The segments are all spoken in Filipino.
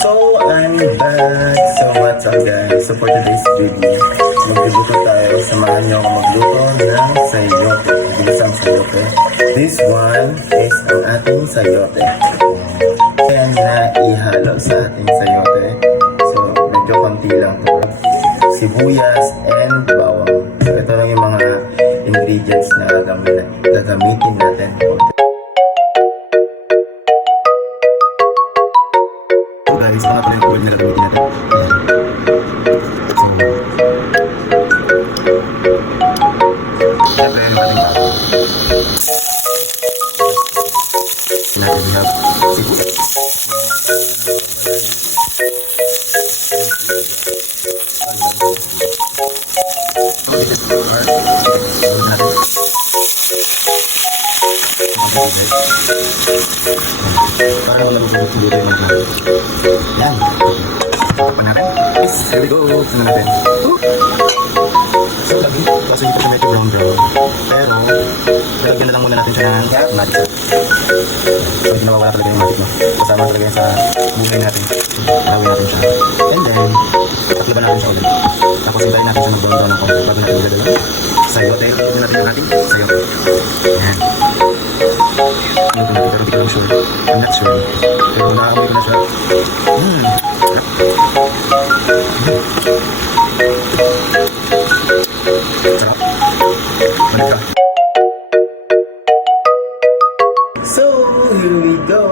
So, I'm back. So, what's up guys? So, for today's video, magluluto tayo. Samahan niyo ako magluto ng sayote. Bilisang sayote. This one is ang ating sayote. Ayan na ihalo sa ating sayote. So, medyo konti lang ito. Sibuyas and bawang. So, ito lang yung mga ingredients na gagamitin natin. So guys, mga pala yung oil na gagamitin natin. So, syempre yung ating bago. Natin we have sibuyas. So, this is our chicken. Natin. Para wala mabubuti dito yung mga yan. Tapan natin. Yes, here we go. Tignan natin. So, lagi. Kasi hindi pa siya medyo brown. Pero, lalagyan na lang muna natin siya ng magic. So, hindi nawawala talaga yung magic mo. Kasama talaga yan sa buhay natin. Lawin natin siya. And then, patlaban natin siya ulit. Tapos, hintayin natin siya mag-brown ng konti bago natin ilagay. Sayote. Tignan natin yung ating sayote. Yan. Ito natin, pero hindi ko lang sure. I'm not sure. Pero nakakamoy ko na siya. Sarap. Balik ka. So, here we go.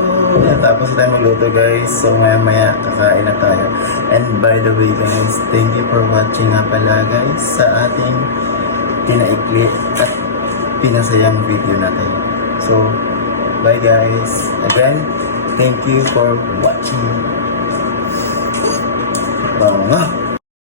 Natapos tayo magluto guys. So, maya kakain na tayo. And by the way guys, thank you for watching nga pala guys sa ating pinaikli at pinasayang video natin. So, bye guys. Again, thank you for watching.